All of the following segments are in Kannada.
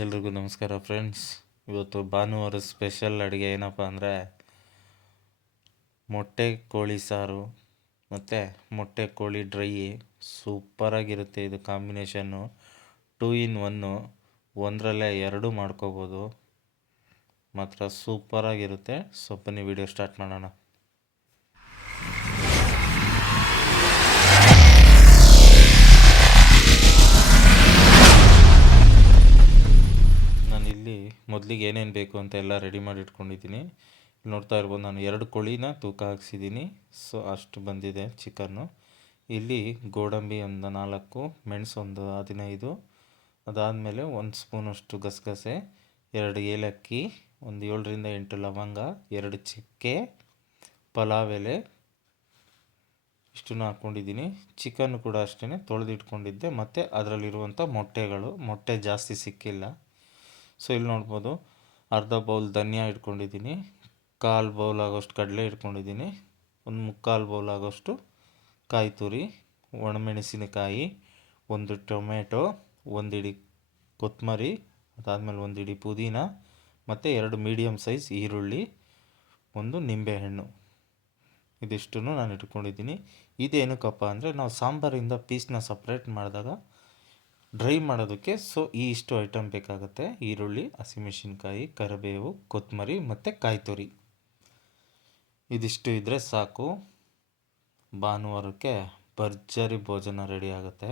ಎಲ್ರಿಗೂ ನಮಸ್ಕಾರ ಫ್ರೆಂಡ್ಸ್. ಇವತ್ತು ಭಾನುವಾರ ಸ್ಪೆಷಲ್ ಅಡುಗೆ ಏನಪ್ಪ ಅಂದರೆ ಮೊಟ್ಟೆ ಕೋಳಿ ಸಾರು ಮತ್ತು ಮೊಟ್ಟೆ ಕೋಳಿ ಡ್ರೈ. ಸೂಪರಾಗಿರುತ್ತೆ ಇದು ಕಾಂಬಿನೇಷನ್ನು. 2 in 1, ಒಂದರಲ್ಲೇ ಎರಡು ಮಾಡ್ಕೋಬೋದು. ಮಾತ್ರ ಸೂಪರಾಗಿರುತ್ತೆ. ಸೊ ಬನ್ನಿ ವಿಡಿಯೋ ಸ್ಟಾರ್ಟ್ ಮಾಡೋಣ. ನಾನಿಲ್ಲಿ ಮೊದಲಿಗೆ ಏನೇನು ಬೇಕು ಅಂತ ಎಲ್ಲ ರೆಡಿ ಮಾಡಿ ಇಟ್ಕೊಂಡಿದ್ದೀನಿ. ನೋಡ್ತಾ ಇರ್ಬೋದು, ನಾನು 2 ಕೋಳಿನ ತೂಕ ಹಾಕ್ಸಿದ್ದೀನಿ. ಸೊ ಅಷ್ಟು ಬಂದಿದೆ ಚಿಕನ್ನು. ಇಲ್ಲಿ ಗೋಡಂಬಿ ಒಂದು 4, ಮೆಣಸು ಒಂದು 15, ಅದಾದಮೇಲೆ 1 ಸ್ಪೂನಷ್ಟು ಗಸಗಸೆ, 2 ಏಲಕ್ಕಿ, ಒಂದು 7ರಿಂದ 8 ಲವಂಗ, 2 ಚಕ್ಕೆ, ಪಲಾವ್ ಎಲೆ, ಇಷ್ಟನ್ನು ಹಾಕ್ಕೊಂಡಿದ್ದೀನಿ. ಚಿಕನ್ ಕೂಡ ಅಷ್ಟೇ ತೊಳೆದಿಟ್ಕೊಂಡಿದ್ದೆ, ಮತ್ತು ಅದರಲ್ಲಿರುವಂಥ ಮೊಟ್ಟೆ ಜಾಸ್ತಿ ಸಿಕ್ಕಿಲ್ಲ. ಸೊ ಇಲ್ಲಿ ನೋಡ್ಬೋದು, ಅರ್ಧ ಬೌಲ್ ಧನಿಯಾ ಇಟ್ಕೊಂಡಿದ್ದೀನಿ, 1/4 ಬೌಲ್ ಆಗೋಷ್ಟು ಕಡಲೆ ಇಟ್ಕೊಂಡಿದ್ದೀನಿ, ಒಂದು 3/4 ಬೌಲ್ ಆಗೋಷ್ಟು ಕಾಯಿ ತುರಿ, ಒಣಮೆಣಸಿನಕಾಯಿ, 1 ಟೊಮೆಟೊ, 1 ಹಿಡಿ ಕೊತ್ತಂಬರಿ, ಅದಾದಮೇಲೆ 1 ಹಿಡಿ ಪುದೀನ, ಮತ್ತು 2 ಮೀಡಿಯಮ್ ಸೈಜ್ ಈರುಳ್ಳಿ, 1 ನಿಂಬೆಹಣ್ಣು. ಇದಿಷ್ಟನ್ನು ನಾನು ಇಟ್ಕೊಂಡಿದ್ದೀನಿ. ಇದೇನಕ್ಕಪ್ಪ ಅಂದರೆ ನಾವು ಸಾಂಬಾರಿಂದ ಪೀಸ್ನ ಸಪ್ರೇಟ್ ಮಾಡಿದಾಗ ಡ್ರೈ ಮಾಡೋದಕ್ಕೆ. ಸೊ ಇಷ್ಟು ಐಟಮ್ ಬೇಕಾಗುತ್ತೆ: ಈರುಳ್ಳಿ, ಹಸಿಮೆಣಸಿನ್ಕಾಯಿ, ಕರಿಬೇವು, ಕೊತ್ತಂಬರಿ ಮತ್ತು ಕಾಯಿ ತುರಿ. ಇದಿಷ್ಟು ಇದ್ದರೆ ಸಾಕು, ಭಾನುವಾರಕ್ಕೆ ಭರ್ಜರಿ ಭೋಜನ ರೆಡಿ ಆಗುತ್ತೆ.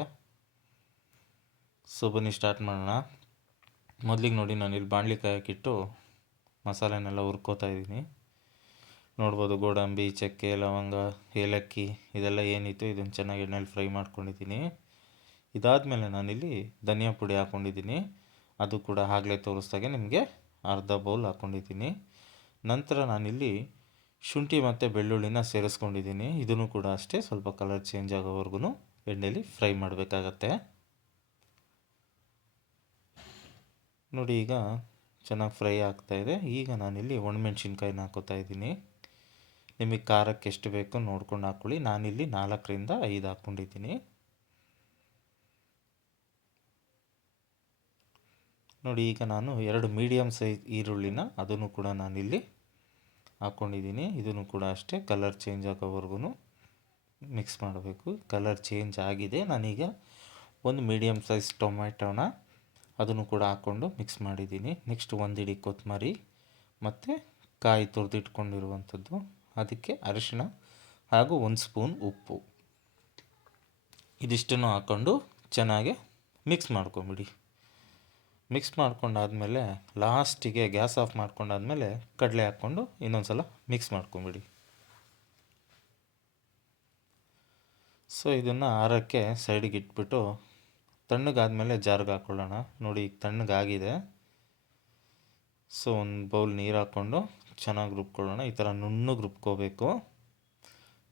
ಸೊ ಬನ್ನಿ ಸ್ಟಾರ್ಟ್ ಮಾಡೋಣ. ಮೊದಲಿಗೆ ನೋಡಿ, ನಾನು ಇಲ್ಲಿ ಬಾಣಲಿ ಕಾಯಕ್ಕಿಟ್ಟು ಮಸಾಲೆನೆಲ್ಲ ಹುರ್ಕೋತಾ ಇದ್ದೀನಿ. ನೋಡ್ಬೋದು, ಗೋಡಂಬಿ, ಚಕ್ಕೆ, ಲವಂಗ, ಏಲಕ್ಕಿ ಇದೆಲ್ಲ ಏನಿತ್ತು ಇದನ್ನು ಚೆನ್ನಾಗಿ ಎಣ್ಣೆಲಿ ಫ್ರೈ ಮಾಡ್ಕೊಂಡಿದ್ದೀನಿ. ಇದಾದಮೇಲೆ ನಾನಿಲ್ಲಿ ಧನಿಯಾ ಪುಡಿ ಹಾಕ್ಕೊಂಡಿದ್ದೀನಿ. ಅದು ಕೂಡ ಆಗಲೇ ತೋರಿಸ್ದಾಗೆ ನಿಮಗೆ ಅರ್ಧ ಬೌಲ್ ಹಾಕ್ಕೊಂಡಿದ್ದೀನಿ. ನಂತರ ನಾನಿಲ್ಲಿ ಶುಂಠಿ ಮತ್ತು ಬೆಳ್ಳುಳ್ಳಿನ ಸೇರಿಸ್ಕೊಂಡಿದ್ದೀನಿ. ಇದನ್ನು ಕೂಡ ಅಷ್ಟೇ ಸ್ವಲ್ಪ ಕಲರ್ ಚೇಂಜ್ ಆಗೋವರೆಗೂ ಎಣ್ಣೆಲಿ ಫ್ರೈ ಮಾಡಬೇಕಾಗತ್ತೆ. ನೋಡಿ, ಈಗ ಚೆನ್ನಾಗಿ ಫ್ರೈ ಆಗ್ತಾಯಿದೆ. ಈಗ ನಾನಿಲ್ಲಿ ಒಣಮೆಣ್ಸಿನ್ಕಾಯಿನ ಹಾಕೋತಾ ಇದ್ದೀನಿ. ನಿಮಗೆ ಖಾರಕ್ಕೆ ಎಷ್ಟು ಬೇಕೋ ನೋಡ್ಕೊಂಡು ಹಾಕ್ಕೊಳ್ಳಿ. ನಾನಿಲ್ಲಿ 4ರಿಂದ 5 ಹಾಕ್ಕೊಂಡಿದ್ದೀನಿ. ನೋಡಿ, ಈಗ ನಾನು 2 ಮೀಡಿಯಮ್ ಸೈಜ್ ಈರುಳ್ಳಿನ ಅದನ್ನು ಕೂಡ ನಾನಿಲ್ಲಿ ಹಾಕ್ಕೊಂಡಿದ್ದೀನಿ. ಇದನ್ನು ಕೂಡ ಅಷ್ಟೇ ಕಲರ್ ಚೇಂಜ್ ಆಗೋವರೆಗೂ ಮಿಕ್ಸ್ ಮಾಡಬೇಕು. ಕಲರ್ ಚೇಂಜ್ ಆಗಿದೆ. ನಾನೀಗ 1 ಮೀಡಿಯಮ್ ಸೈಜ್ ಟೊಮೆಟೊನ ಅದನ್ನು ಕೂಡ ಹಾಕ್ಕೊಂಡು ಮಿಕ್ಸ್ ಮಾಡಿದ್ದೀನಿ. ನೆಕ್ಸ್ಟ್ 1 ಹಿಡಿ ಕೊತ್ತಂಬರಿ ಮತ್ತು ಕಾಯಿ ತುರಿದಿಟ್ಕೊಂಡಿರುವಂಥದ್ದು, ಅದಕ್ಕೆ ಅರಿಶಿಣ ಹಾಗೂ 1 ಸ್ಪೂನ್ ಉಪ್ಪು, ಇದಿಷ್ಟನ್ನು ಹಾಕ್ಕೊಂಡು ಚೆನ್ನಾಗಿ ಮಿಕ್ಸ್ ಮಾಡ್ಕೊಂಬಿಡಿ. ಮಿಕ್ಸ್ ಮಾಡ್ಕೊಂಡಾದಮೇಲೆ ಲಾಸ್ಟಿಗೆ ಗ್ಯಾಸ್ ಆಫ್ ಮಾಡ್ಕೊಂಡಾದಮೇಲೆ ಕಡಲೆ ಹಾಕ್ಕೊಂಡು ಇನ್ನೊಂದು ಸಲ ಮಿಕ್ಸ್ ಮಾಡ್ಕೊಂಬಿಡಿ. ಸೊ ಇದನ್ನು ಆರಕ್ಕೆ ಸೈಡಿಗೆ ಇಟ್ಬಿಟ್ಟು ತಣ್ಣಗಾದಮೇಲೆ ಜಾರ್ಗೆ ಹಾಕ್ಕೊಳ್ಳೋಣ. ನೋಡಿ, ಈಗ ತಣ್ಣಗಾಗಿದೆ. ಸೊ ಒಂದು ಬೌಲ್ ನೀರು ಹಾಕ್ಕೊಂಡು ಚೆನ್ನಾಗಿ ರುಬ್ಕೊಳ್ಳೋಣ. ಈ ಥರ ನುಣ್ಣಗೆ ರುಬ್ಕೋಬೇಕು.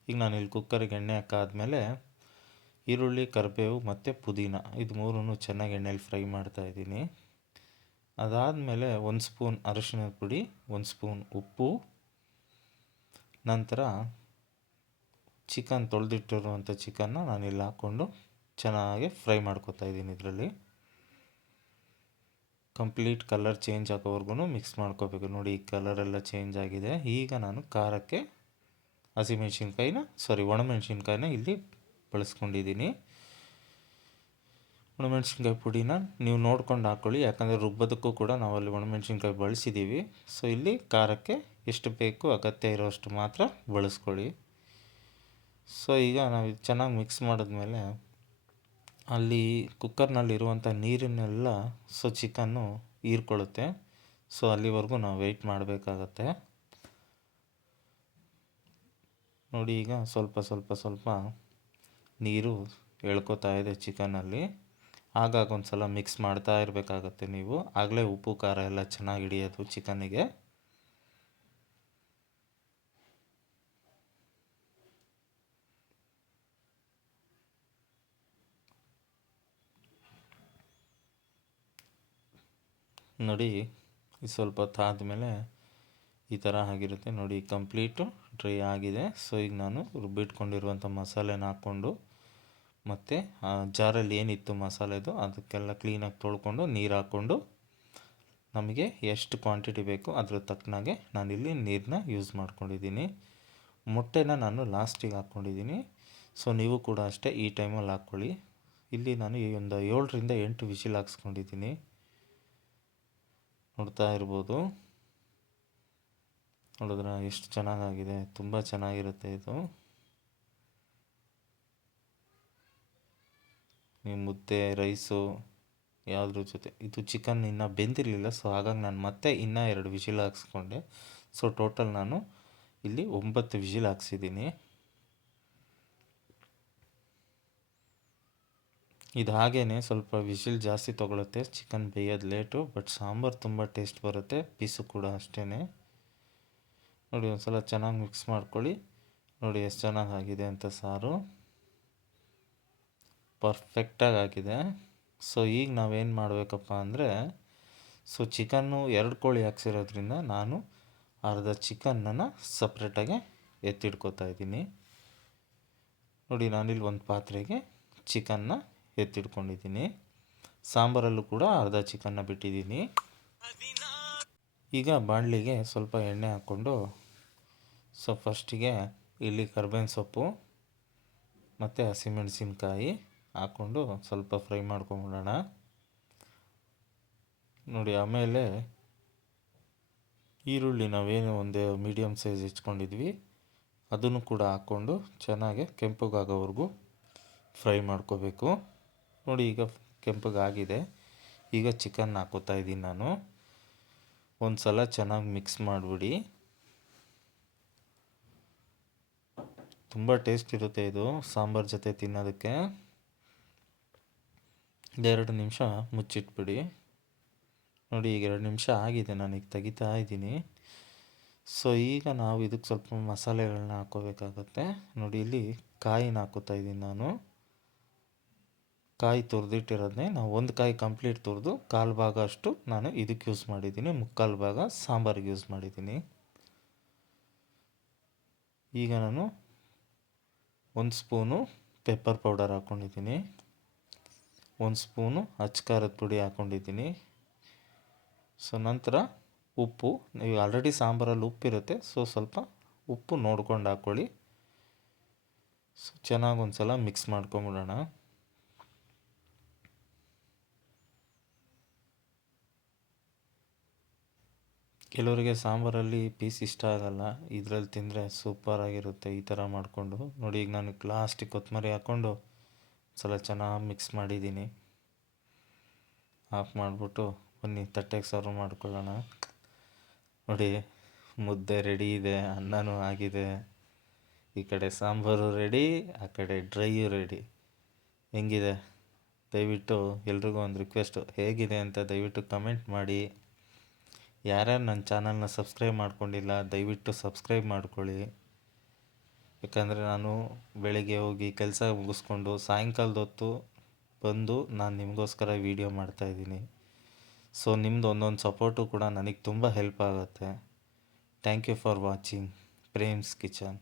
ಈಗ ನಾನು ಇಲ್ಲಿ ಕುಕ್ಕರಿಗೆ ಎಣ್ಣೆ ಹಾಕಾದ್ಮೇಲೆ ಈರುಳ್ಳಿ, ಕರಿಬೇವು ಮತ್ತು ಪುದೀನ ಇದು ಮೂರನ್ನು ಚೆನ್ನಾಗಿ ಎಣ್ಣೆಲಿ ಫ್ರೈ ಮಾಡ್ತಾಯಿದ್ದೀನಿ. ಅದಾದಮೇಲೆ 1 ಸ್ಪೂನ್ ಅರಿಶಿಣದ ಪುಡಿ, 1 ಸ್ಪೂನ್ ಉಪ್ಪು, ನಂತರ ಚಿಕನ್ ತೊಳೆದಿಟ್ಟಿರುವಂಥ ಚಿಕನ್ನ ನಾನಿಲ್ಲಿ ಹಾಕ್ಕೊಂಡು ಚೆನ್ನಾಗಿ ಫ್ರೈ ಮಾಡ್ಕೊತಾ ಇದ್ದೀನಿ. ಇದರಲ್ಲಿ ಕಂಪ್ಲೀಟ್ ಕಲರ್ ಚೇಂಜ್ ಆಗೋವರೆಗೂ ಮಿಕ್ಸ್ ಮಾಡ್ಕೋಬೇಕು. ನೋಡಿ, ಈ ಕಲರೆಲ್ಲ ಚೇಂಜ್ ಆಗಿದೆ. ಈಗ ನಾನು ಖಾರಕ್ಕೆ ಒಣಮೆಣಸಿನ್ಕಾಯಿನ ಇಲ್ಲಿ ಬಳಸ್ಕೊಂಡಿದ್ದೀನಿ. ಒಣಮೆಣ್ಸಿನ್ಕಾಯಿ ಪುಡಿನ ನೀವು ನೋಡ್ಕೊಂಡು ಹಾಕ್ಕೊಳ್ಳಿ, ಯಾಕಂದರೆ ರುಬ್ಬೋದಕ್ಕೂ ಕೂಡ ನಾವಲ್ಲಿ ಒಣಮೆಣ್ಸಿನ್ಕಾಯಿ ಬಳಸಿದ್ದೀವಿ. ಸೊ ಇಲ್ಲಿ ಖಾರಕ್ಕೆ ಎಷ್ಟು ಬೇಕು ಅಗತ್ಯ ಇರೋಷ್ಟು ಮಾತ್ರ ಬಳಸ್ಕೊಳ್ಳಿ. ಸೊ ಈಗ ನಾವು ಇದು ಚೆನ್ನಾಗಿ ಮಿಕ್ಸ್ ಮಾಡಿದ್ಮೇಲೆ ಅಲ್ಲಿ ಕುಕ್ಕರ್ನಲ್ಲಿರುವಂಥ ನೀರನ್ನೆಲ್ಲ ಚಿಕನ್ನು ಹೀರ್ಕೊಳ್ಳುತ್ತೆ. ಸೊ ಅಲ್ಲಿವರೆಗೂ ನಾವು ವೆಯ್ಟ್ ಮಾಡಬೇಕಾಗತ್ತೆ. ನೋಡಿ, ಈಗ ಸ್ವಲ್ಪ ನೀರು ಎಳ್ಕೊತಾ ಇದೆ ಚಿಕನಲ್ಲಿ. ಆಗಾಗ ಒಂದು ಸಲ ಮಿಕ್ಸ್ ಮಾಡ್ತಾ ಇರಬೇಕಾಗತ್ತೆ ನೀವು, ಆಗಲೇ ಉಪ್ಪು ಖಾರ ಎಲ್ಲ ಚೆನ್ನಾಗಿ ಹಿಡಿಯೋದು ಚಿಕನ್ನಿಗೆ. ನೋಡಿ, ಸ್ವಲ್ಪ ಹೊತ್ತು ಆದಮೇಲೆ ಈ ಥರ ಆಗಿರುತ್ತೆ. ನೋಡಿ, ಕಂಪ್ಲೀಟು ಡ್ರೈ ಆಗಿದೆ. ಸೊ ಈಗ ನಾನು ರುಬ್ಬಿಟ್ಕೊಂಡಿರುವಂಥ ಮಸಾಲೆನ ಹಾಕ್ಕೊಂಡು ಮತ್ತು ಜಾರಲ್ಲಿ ಏನಿತ್ತು ಮಸಾಲೆದು ಅದಕ್ಕೆಲ್ಲ ಕ್ಲೀನಾಗಿ ತೊಳ್ಕೊಂಡು ನೀರು ಹಾಕ್ಕೊಂಡು ನಮಗೆ ಎಷ್ಟು ಕ್ವಾಂಟಿಟಿ ಬೇಕು ಅದ್ರ ತಕ್ಕನಾಗೆ ನಾನಿಲ್ಲಿ ನೀರನ್ನ ಯೂಸ್ ಮಾಡ್ಕೊಂಡಿದ್ದೀನಿ. ಮೊಟ್ಟೆನ ನಾನು ಲಾಸ್ಟಿಗೆ ಹಾಕ್ಕೊಂಡಿದ್ದೀನಿ. ಸೊ ನೀವು ಕೂಡ ಅಷ್ಟೇ ಈ ಟೈಮಲ್ಲಿ ಹಾಕ್ಕೊಳ್ಳಿ. ಇಲ್ಲಿ ನಾನು ಒಂದು 7ರಿಂದ 8 ವಿಷಿಲ್ ಹಾಕ್ಸ್ಕೊಂಡಿದ್ದೀನಿ. ನೋಡ್ತಾ ಇರ್ಬೋದು. ನೋಡಿದ್ರೆ ಎಷ್ಟು ಚೆನ್ನಾಗಾಗಿದೆ, ತುಂಬ ಚೆನ್ನಾಗಿರುತ್ತೆ ಇದು. ನೀವು ಮುದ್ದೆ, ರೈಸು ಯಾವುದ್ರ ಜೊತೆ, ಇದು ಚಿಕನ್ ಇನ್ನೂ ಬೆಂದಿರಲಿಲ್ಲ, ಸೊ ಹಾಗಾಗಿ ನಾನು ಮತ್ತೆ ಇನ್ನೂ 2 ವಿಷಿಲ್ ಹಾಕ್ಸ್ಕೊಂಡೆ. ಸೊ ಟೋಟಲ್ ನಾನು ಇಲ್ಲಿ 9 ವಿಷಿಲ್ ಹಾಕ್ಸಿದ್ದೀನಿ. ಇದು ಹಾಗೇ ಸ್ವಲ್ಪ ವಿಷಿಲ್ ಜಾಸ್ತಿ ತೊಗೊಳುತ್ತೆ, ಚಿಕನ್ ಬೇಯೋದು ಲೇಟು, ಬಟ್ ಸಾಂಬಾರು ತುಂಬ ಟೇಸ್ಟ್ ಬರುತ್ತೆ, ಪೀಸು ಕೂಡ ಅಷ್ಟೇ. ನೋಡಿ ಒಂದು ಸಲ ಚೆನ್ನಾಗಿ ಮಿಕ್ಸ್ ಮಾಡ್ಕೊಳ್ಳಿ. ನೋಡಿ ಎಷ್ಟು ಚೆನ್ನಾಗಾಗಿದೆ ಅಂತ ಸಾರು, ಪರ್ಫೆಕ್ಟಾಗಿ ಆಗಿದೆ. ಸೊ ಈಗ ನಾವೇನು ಮಾಡಬೇಕಪ್ಪ ಅಂದರೆ, ಸೊ ಚಿಕನ್ನು 2 ಕೋಳಿ ಹಾಕ್ಸಿರೋದ್ರಿಂದ ನಾನು ಅರ್ಧ ಚಿಕನ್ನನ್ನು ಸಪ್ರೇಟಾಗಿ ಎತ್ತಿಡ್ಕೊತಾ ಇದ್ದೀನಿ. ನೋಡಿ ನಾನಿಲ್ಲಿ ಒಂದು ಪಾತ್ರೆಗೆ ಚಿಕನ್ನ ಎತ್ತಿಟ್ಕೊಂಡಿದ್ದೀನಿ. ಸಾಂಬಾರಲ್ಲೂ ಕೂಡ ಅರ್ಧ ಚಿಕನ್ನ ಬಿಟ್ಟಿದ್ದೀನಿ. ಈಗ ಬಾಣಲಿಗೆ ಸ್ವಲ್ಪ ಎಣ್ಣೆ ಹಾಕ್ಕೊಂಡು, ಸೊ ಫಸ್ಟಿಗೆ ಇಲ್ಲಿ ಕರ್ಬೇವಿನ ಸೊಪ್ಪು ಮತ್ತು ಹಸಿಮೆಣಸಿನ್ಕಾಯಿ ಹಾಕ್ಕೊಂಡು ಸ್ವಲ್ಪ ಫ್ರೈ ಮಾಡ್ಕೊಂಬಿಡೋಣ. ನೋಡಿ ಆಮೇಲೆ ಈರುಳ್ಳಿ ನಾವೇನು ಒಂದು ಮೀಡಿಯಮ್ ಸೈಜ್ ಹೆಚ್ಕೊಂಡಿದ್ವಿ ಅದನ್ನು ಕೂಡ ಹಾಕ್ಕೊಂಡು ಚೆನ್ನಾಗಿ ಕೆಂಪಗಾಗೋವರೆಗೂ ಫ್ರೈ ಮಾಡ್ಕೋಬೇಕು. ನೋಡಿ ಈಗ ಕೆಂಪಗಾಗಿದೆ. ಈಗ ಚಿಕನ್ ಹಾಕೋತಾ ಇದ್ದೀನಿ ನಾನು. ಒಂದು ಸಲ ಚೆನ್ನಾಗಿ ಮಿಕ್ಸ್ ಮಾಡಿಬಿಡಿ. ತುಂಬ ಟೇಸ್ಟ್ ಇರುತ್ತೆ ಇದು ಸಾಂಬಾರು ಜೊತೆ ತಿನ್ನೋದಕ್ಕೆ. 2 ನಿಮಿಷ ಮುಚ್ಚಿಟ್ಬಿಡಿ. ನೋಡಿ ಈಗ 2 ನಿಮಿಷ ಆಗಿದೆ, ನಾನೀಗ ತೆಗಿತಾ ಇದ್ದೀನಿ. ಸೊ ಈಗ ನಾವು ಇದಕ್ಕೆ ಸ್ವಲ್ಪ ಮಸಾಲೆಗಳನ್ನ ಹಾಕ್ಕೋಬೇಕಾಗತ್ತೆ. ನೋಡಿ ಇಲ್ಲಿ ಕಾಯಿನ ಹಾಕೋತಾ ಇದ್ದೀನಿ ನಾನು. ಕಾಯಿ ತುರಿದಿಟ್ಟಿರೋದನ್ನೇ ನಾವು ಒಂದು ಕಾಯಿ ಕಂಪ್ಲೀಟ್ ತುರಿದು 1/4 ಭಾಗ ಅಷ್ಟು ನಾನು ಇದಕ್ಕೆ ಯೂಸ್ ಮಾಡಿದ್ದೀನಿ, 3/4 ಭಾಗ ಸಾಂಬಾರಿಗೆ ಯೂಸ್ ಮಾಡಿದ್ದೀನಿ. ಈಗ ನಾನು 1 ಸ್ಪೂನು ಪೆಪ್ಪರ್ ಪೌಡರ್ ಹಾಕ್ಕೊಂಡಿದ್ದೀನಿ, 1 ಸ್ಪೂನು ಅಚ್ಚ ಖಾರದ ಪುಡಿ ಹಾಕ್ಕೊಂಡಿದ್ದೀನಿ. ಸೊ ನಂತರ ಉಪ್ಪು, ನೀವು ಆಲ್ರೆಡಿ ಸಾಂಬಾರಲ್ಲಿ ಉಪ್ಪಿರುತ್ತೆ, ಸೊ ಸ್ವಲ್ಪ ಉಪ್ಪು ನೋಡ್ಕೊಂಡು ಹಾಕ್ಕೊಳ್ಳಿ. ಸೊ ಚೆನ್ನಾಗಿ ಒಂದು ಸಲ ಮಿಕ್ಸ್ ಮಾಡ್ಕೊಂಬಿಡೋಣ. ಕೆಲವರಿಗೆ ಸಾಂಬಾರಲ್ಲಿ ಪೀಸ್ ಇಷ್ಟ ಆಗಲ್ಲ, ಇದರಲ್ಲಿ ತಿಂದರೆ ಸೂಪರಾಗಿರುತ್ತೆ ಈ ಥರ ಮಾಡಿಕೊಂಡು. ನೋಡಿ ಈಗ ನಾನು ಲಾಸ್ಟಿಗೆ ಕೊತ್ತಂಬರಿ ಹಾಕ್ಕೊಂಡು ಸಲ ಚೆನ್ನಾಗಿ ಮಿಕ್ಸ್ ಮಾಡಿದ್ದೀನಿ. ಆಫ್ ಮಾಡಿಬಿಟ್ಟು ಬನ್ನಿ ತಟ್ಟೆಗೆ ಸರ್ವ್ ಮಾಡ್ಕೊಳ್ಳೋಣ. ನೋಡಿ ಮುದ್ದೆ ರೆಡಿ ಇದೆ, ಅನ್ನನೂ ಆಗಿದೆ, ಈ ಕಡೆ ಸಾಂಬಾರು ರೆಡಿ, ಆ ಕಡೆ ಡ್ರೈಯು ರೆಡಿ. ಹೆಂಗಿದೆ? ದಯವಿಟ್ಟು ಎಲ್ರಿಗೂ ಒಂದು ರಿಕ್ವೆಸ್ಟು, ಹೇಗಿದೆ ಅಂತ ದಯವಿಟ್ಟು ಕಮೆಂಟ್ ಮಾಡಿ. ಯಾರ್ಯಾರು ನನ್ನ ಚಾನಲ್ನ ಸಬ್ಸ್ಕ್ರೈಬ್ ಮಾಡ್ಕೊಂಡಿಲ್ಲ ದಯವಿಟ್ಟು ಸಬ್ಸ್ಕ್ರೈಬ್ ಮಾಡ್ಕೊಳ್ಳಿ. ಯಾಕಂದರೆ ನಾನು ಬೆಳಿಗ್ಗೆ ಹೋಗಿ ಕೆಲಸ ಮುಗಿಸ್ಕೊಂಡು ಸಾಯಂಕಾಲದ ಹೊತ್ತು ಬಂದು ನಾನು ನಿಮಗೋಸ್ಕರ ವೀಡಿಯೋ ಮಾಡ್ತಾಯಿದ್ದೀನಿ. ಸೊ ನಿಮ್ಮದು ಒಂದೊಂದು ಸಪೋರ್ಟು ಕೂಡ ನನಗೆ ತುಂಬ ಹೆಲ್ಪ್ ಆಗುತ್ತೆ. Thank you for watching Prem's kitchen.